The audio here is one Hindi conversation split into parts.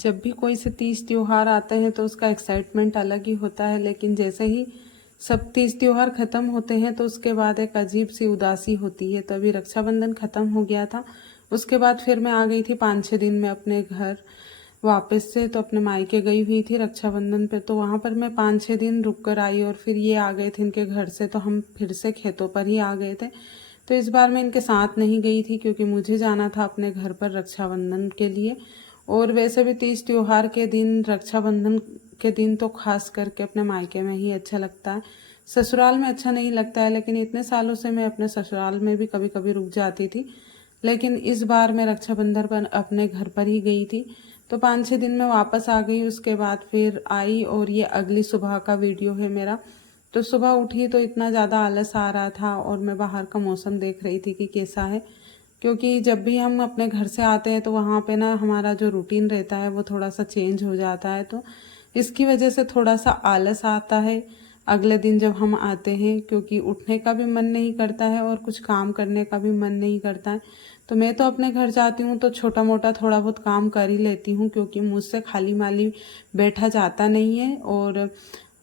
जब भी कोई से तीज त्योहार आते हैं तो उसका एक्साइटमेंट अलग ही होता है, लेकिन जैसे ही सब तीज त्योहार ख़त्म होते हैं तो उसके बाद एक अजीब सी उदासी होती है। तो अभी रक्षाबंधन ख़त्म हो गया था, उसके बाद फिर मैं आ गई थी 5-6 दिन में अपने घर वापस से। तो अपने मायके गई हुई थी रक्षाबंधन पे, तो वहाँ पर मैं 5-6 दिन रुक कर आई और फिर ये आ गए थे इनके घर से, तो हम फिर से खेतों पर ही आ गए थे। तो इस बार मैं इनके साथ नहीं गई थी क्योंकि मुझे जाना था अपने घर पर रक्षाबंधन के लिए। और वैसे भी तीज त्योहार के दिन, रक्षाबंधन के दिन तो खास करके अपने मायके में ही अच्छा लगता है, ससुराल में अच्छा नहीं लगता है। लेकिन इतने सालों से मैं अपने ससुराल में भी कभी कभी रुक जाती थी, लेकिन इस बार मैं रक्षाबंधन पर अपने घर पर ही गई थी। तो 5-6 दिन में वापस आ गई, उसके बाद फिर आई और ये अगली सुबह का वीडियो है मेरा। तो सुबह उठी तो इतना ज़्यादा आलस आ रहा था और मैं बाहर का मौसम देख रही थी कि कैसा है, क्योंकि जब भी हम अपने घर से आते हैं तो वहाँ पे ना हमारा जो रूटीन रहता है वो थोड़ा सा चेंज हो जाता है। तो इसकी वजह से थोड़ा सा आलस आता है अगले दिन जब हम आते हैं, क्योंकि उठने का भी मन नहीं करता है और कुछ काम करने का भी मन नहीं करता है। तो मैं तो अपने घर जाती हूँ तो छोटा मोटा थोड़ा बहुत काम कर ही लेती हूँ, क्योंकि मुझसे खाली माली बैठा जाता नहीं है। और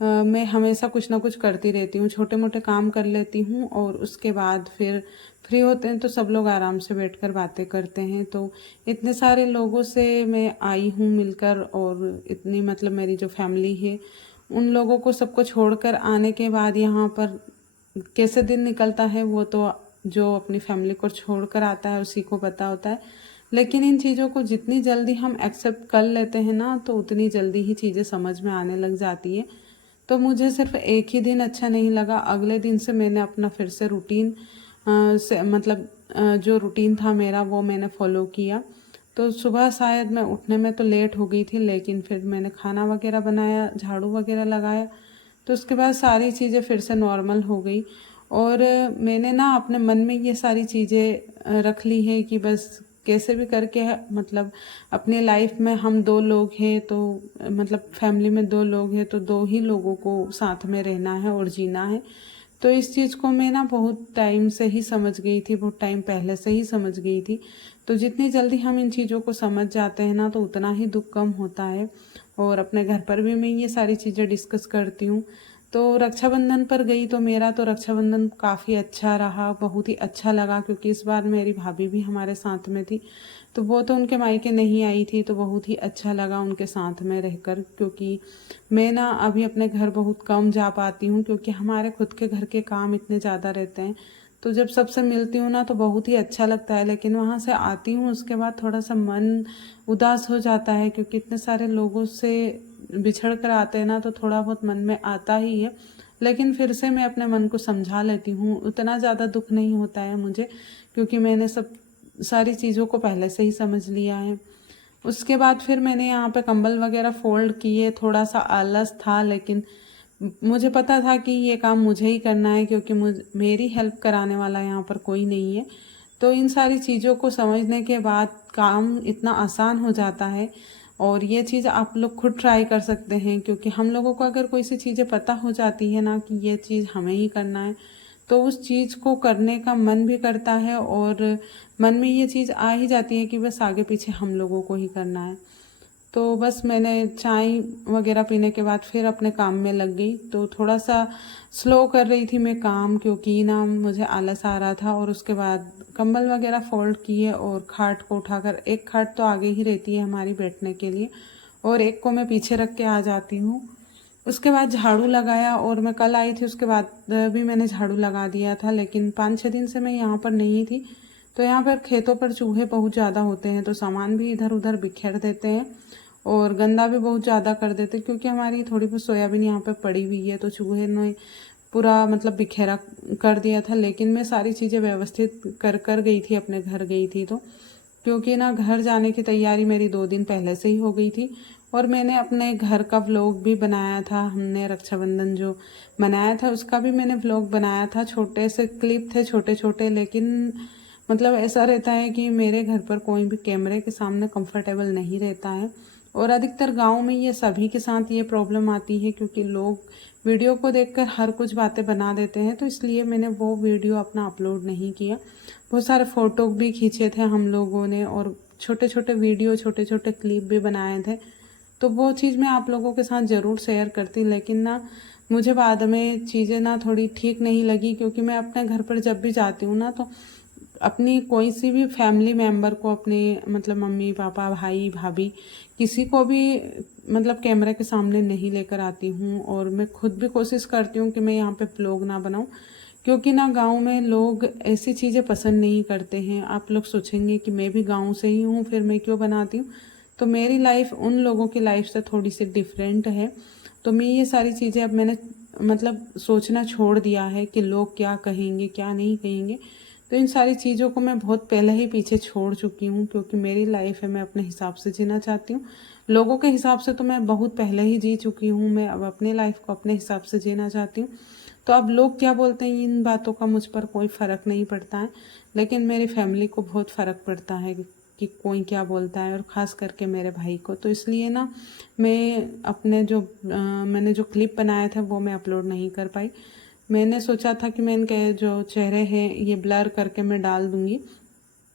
मैं हमेशा कुछ ना कुछ करती रहती हूँ, छोटे मोटे काम कर लेती हूँ और उसके बाद फिर फ्री होते हैं तो सब लोग आराम से बैठकर बातें करते हैं। तो इतने सारे लोगों से मैं आई हूँ मिलकर, और इतनी मतलब मेरी जो फैमिली है उन लोगों को सबको छोड़कर आने के बाद यहाँ पर कैसे दिन निकलता है वो तो जो अपनी फैमिली को छोड़कर आता है उसी को पता होता है। लेकिन इन चीज़ों को जितनी जल्दी हम एक्सेप्ट कर लेते हैं ना, तो उतनी जल्दी ही चीज़ें समझ में आने लग जाती है। तो मुझे सिर्फ एक ही दिन अच्छा नहीं लगा, अगले दिन से मैंने अपना फिर से रूटीन से मतलब जो रूटीन था मेरा वो मैंने फॉलो किया। तो सुबह शायद मैं उठने में तो लेट हो गई थी, लेकिन फिर मैंने खाना वगैरह बनाया, झाड़ू वगैरह लगाया, तो उसके बाद सारी चीज़ें फिर से नॉर्मल हो गई। और मैंने ना अपने मन में ये सारी चीज़ें रख ली है कि बस कैसे भी करके मतलब अपने लाइफ में हम 2 लोग हैं, तो मतलब फैमिली में 2 लोग हैं तो 2 ही लोगों को साथ में रहना है और जीना है। तो इस चीज़ को मैं ना बहुत टाइम से ही समझ गई थी, बहुत टाइम पहले से ही समझ गई थी। तो जितनी जल्दी हम इन चीज़ों को समझ जाते हैं ना, तो उतना ही दुख कम होता है। और अपने घर पर भी मैं ये सारी चीज़ें डिस्कस करती हूँ। तो रक्षाबंधन पर गई तो मेरा तो रक्षाबंधन काफ़ी अच्छा रहा, बहुत ही अच्छा लगा, क्योंकि इस बार मेरी भाभी भी हमारे साथ में थी। तो वो तो उनके मायके नहीं आई थी, तो बहुत ही अच्छा लगा उनके साथ में रहकर। क्योंकि मैं ना अभी अपने घर बहुत कम जा पाती हूँ, क्योंकि हमारे खुद के घर के काम इतने ज़्यादा रहते हैं। तो जब सबसे मिलती हूँ ना तो बहुत ही अच्छा लगता है, लेकिन वहाँ से आती हूँ उसके बाद थोड़ा सा मन उदास हो जाता है, क्योंकि इतने सारे लोगों से बिछड़ कर आते हैं ना, तो थोड़ा बहुत मन में आता ही है। लेकिन फिर से मैं अपने मन को समझा लेती हूँ, उतना ज़्यादा दुख नहीं होता है मुझे, क्योंकि मैंने सब सारी चीज़ों को पहले से ही समझ लिया है। उसके बाद फिर मैंने यहाँ पे कंबल वगैरह फोल्ड किए, थोड़ा सा आलस था, लेकिन मुझे पता था कि ये काम मुझे ही करना है, क्योंकि मेरी हेल्प कराने वाला यहाँ पर कोई नहीं है। तो इन सारी चीज़ों को समझने के बाद काम इतना आसान हो जाता है। और ये चीज़ आप लोग खुद ट्राई कर सकते हैं, क्योंकि हम लोगों को अगर कोई सी चीज़ें पता हो जाती है ना कि ये चीज़ हमें ही करना है, तो उस चीज़ को करने का मन भी करता है और मन में ये चीज़ आ ही जाती है कि बस आगे पीछे हम लोगों को ही करना है। तो बस मैंने चाय वगैरह पीने के बाद फिर अपने काम में लग गई। तो थोड़ा सा स्लो कर रही थी मैं काम, क्योंकि ना मुझे आलस आ रहा था। और उसके बाद कंबल वगैरह फोल्ड किए और खाट को उठाकर, एक खाट तो आगे ही रहती है हमारी बैठने के लिए और एक को मैं पीछे रख के आ जाती हूँ। उसके बाद झाड़ू लगाया, और मैं कल आई थी उसके बाद भी मैंने झाड़ू लगा दिया था, लेकिन 5-6 दिन से मैं यहाँ पर नहीं थी। तो यहाँ पर खेतों पर चूहे बहुत ज़्यादा होते हैं, तो सामान भी इधर उधर बिखेर देते हैं और गंदा भी बहुत ज़्यादा कर देते हैं, क्योंकि हमारी थोड़ी बहुत सोयाबीन यहाँ पे पड़ी हुई है, तो चूहे ने पूरा मतलब बिखेरा कर दिया था। लेकिन मैं सारी चीज़ें व्यवस्थित कर गई थी, अपने घर गई थी, तो क्योंकि ना घर जाने की तैयारी मेरी 2 दिन पहले से ही हो गई थी। और मैंने अपने घर का व्लॉग भी बनाया था, हमने रक्षाबंधन जो मनाया था उसका भी मैंने व्लॉग बनाया था, छोटे से क्लिप थे छोटे छोटे। लेकिन मतलब ऐसा रहता है कि मेरे घर पर कोई भी कैमरे के सामने कंफर्टेबल नहीं रहता है, और अधिकतर गांव में ये सभी के साथ ये प्रॉब्लम आती है, क्योंकि लोग वीडियो को देखकर हर कुछ बातें बना देते हैं। तो इसलिए मैंने वो वीडियो अपना अपलोड नहीं किया। बहुत सारे फ़ोटो भी खींचे थे हम लोगों ने, और छोटे छोटे वीडियो, छोटे छोटे क्लिप भी बनाए थे, तो वो चीज़ मैं आप लोगों के साथ ज़रूर शेयर करती। लेकिन ना मुझे बाद में चीज़ें ना थोड़ी ठीक नहीं लगी, क्योंकि मैं अपने घर पर जब भी जाती हूँ ना, तो अपनी कोई सी भी फैमिली मेम्बर को, अपने मतलब मम्मी पापा भाई भाभी, किसी को भी मतलब कैमरे के सामने नहीं लेकर आती हूँ। और मैं खुद भी कोशिश करती हूँ कि मैं यहाँ पे व्लॉग ना बनाऊँ, क्योंकि ना गांव में लोग ऐसी चीज़ें पसंद नहीं करते हैं। आप लोग सोचेंगे कि मैं भी गांव से ही हूँ, फिर मैं क्यों बनाती हूँ। तो मेरी लाइफ उन लोगों की लाइफ से थोड़ी सी डिफरेंट है। तो मैं ये सारी चीज़ें अब मैंने मतलब सोचना छोड़ दिया है कि लोग क्या कहेंगे क्या नहीं कहेंगे। तो इन सारी चीज़ों को मैं बहुत पहले ही पीछे छोड़ चुकी हूँ, क्योंकि मेरी लाइफ है, मैं अपने हिसाब से जीना चाहती हूँ। लोगों के हिसाब से तो मैं बहुत पहले ही जी चुकी हूँ, मैं अब अपनी लाइफ को अपने हिसाब से जीना चाहती हूँ। तो अब लोग क्या बोलते हैं इन बातों का मुझ पर कोई फ़र्क नहीं पड़ता है, लेकिन मेरी फैमिली को बहुत फ़र्क पड़ता है कि कोई क्या बोलता है, और ख़ास करके मेरे भाई को। तो इसलिए ना मैं अपने जो मैंने जो क्लिप बनाया था वो मैं अपलोड नहीं कर पाई। मैंने सोचा था कि मैं इनके जो चेहरे हैं ये ब्लर करके मैं डाल दूँगी,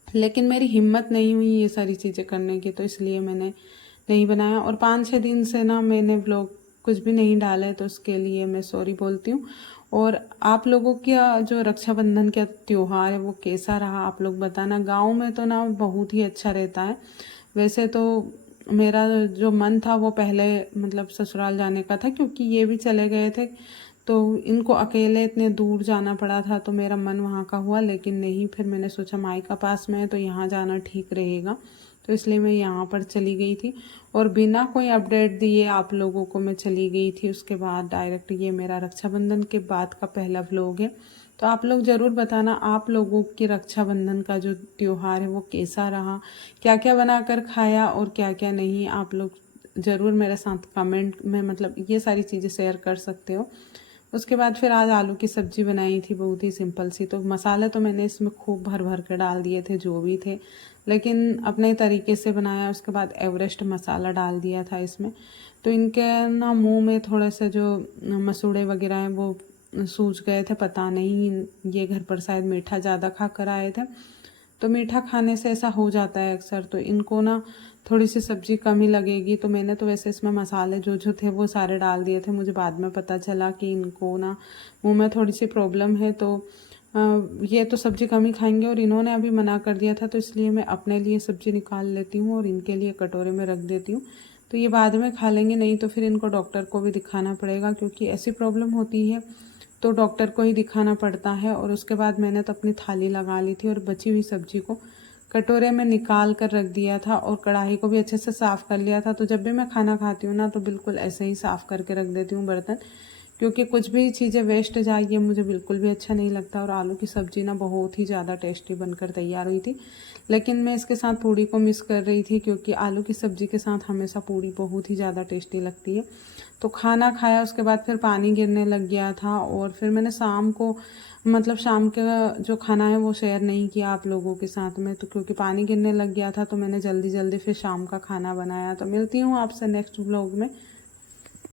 लेकिन मेरी हिम्मत नहीं हुई ये सारी चीज़ें करने की, तो इसलिए मैंने नहीं बनाया। और 5-6 दिन से ना मैंने व्लॉग कुछ भी नहीं डाला है, तो उसके लिए मैं सॉरी बोलती हूँ। और आप लोगों का जो रक्षाबंधन का त्यौहार है वो कैसा रहा, आप लोग बताना। गांव में तो ना बहुत ही अच्छा रहता है। वैसे तो मेरा जो मन था वो पहले मतलब ससुराल जाने का था, क्योंकि ये भी चले गए थे, तो इनको अकेले इतने दूर जाना पड़ा था, तो मेरा मन वहाँ का हुआ। लेकिन नहीं, फिर मैंने सोचा मायका पास में है तो यहाँ जाना ठीक रहेगा, तो इसलिए मैं यहाँ पर चली गई थी। और बिना कोई अपडेट दिए आप लोगों को मैं चली गई थी। उसके बाद डायरेक्ट ये मेरा रक्षाबंधन के बाद का पहला व्लॉग है। तो आप लोग ज़रूर बताना आप लोगों की रक्षाबंधन का जो त्यौहार है वो कैसा रहा, क्या क्या बनाकर खाया और क्या क्या नहीं। आप लोग ज़रूर मेरे साथ कमेंट में मतलब ये सारी चीज़ें शेयर कर सकते हो। उसके बाद फिर आज आलू की सब्ज़ी बनाई थी, बहुत ही सिंपल सी। तो मसाले तो मैंने इसमें खूब भर भर के डाल दिए थे जो भी थे, लेकिन अपने तरीके से बनाया। उसके बाद एवरेस्ट मसाला डाल दिया था इसमें। तो इनके ना मुंह में थोड़े से जो मसूड़े वगैरह हैं वो सूज गए थे, पता नहीं, ये घर पर शायद मीठा ज़्यादा खा कर आए थे, तो मीठा खाने से ऐसा हो जाता है अक्सर। तो इनको ना थोड़ी सी सब्ज़ी कम ही लगेगी। तो मैंने तो वैसे इसमें मसाले जो जो थे वो सारे डाल दिए थे। मुझे बाद में पता चला कि इनको ना मुंह में थोड़ी सी प्रॉब्लम है, तो ये तो सब्ज़ी कम ही खाएंगे। और इन्होंने अभी मना कर दिया था, तो इसलिए मैं अपने लिए सब्ज़ी निकाल लेती हूँ और इनके लिए कटोरे में रख देती हूँ। तो ये बाद में खा लेंगे, नहीं तो फिर इनको डॉक्टर को भी दिखाना पड़ेगा, क्योंकि ऐसी प्रॉब्लम होती है तो डॉक्टर को ही दिखाना पड़ता है। और उसके बाद मैंने तो अपनी थाली लगा ली थी और बची हुई सब्ज़ी को कटोरे में निकाल कर रख दिया था, और कढ़ाई को भी अच्छे से साफ़ कर लिया था। तो जब भी मैं खाना खाती हूँ ना, तो बिल्कुल ऐसे ही साफ़ करके रख देती हूँ बर्तन, क्योंकि कुछ भी चीज़ें वेस्ट जाए ये मुझे बिल्कुल भी अच्छा नहीं लगता। और आलू की सब्ज़ी ना बहुत ही ज़्यादा टेस्टी बनकर तैयार हुई थी, लेकिन मैं इसके साथ पूड़ी को मिस कर रही थी, क्योंकि आलू की सब्ज़ी के साथ हमेशा पूड़ी बहुत ही ज़्यादा टेस्टी लगती है। तो खाना खाया, उसके बाद फिर पानी गिरने लग गया था, और फिर मैंने शाम को मतलब शाम का जो खाना है वो शेयर नहीं किया आप लोगों के साथ में, तो क्योंकि पानी गिरने लग गया था तो मैंने जल्दी जल्दी फिर शाम का खाना बनाया। तो मिलती हूँ आपसे नेक्स्ट व्लॉग में।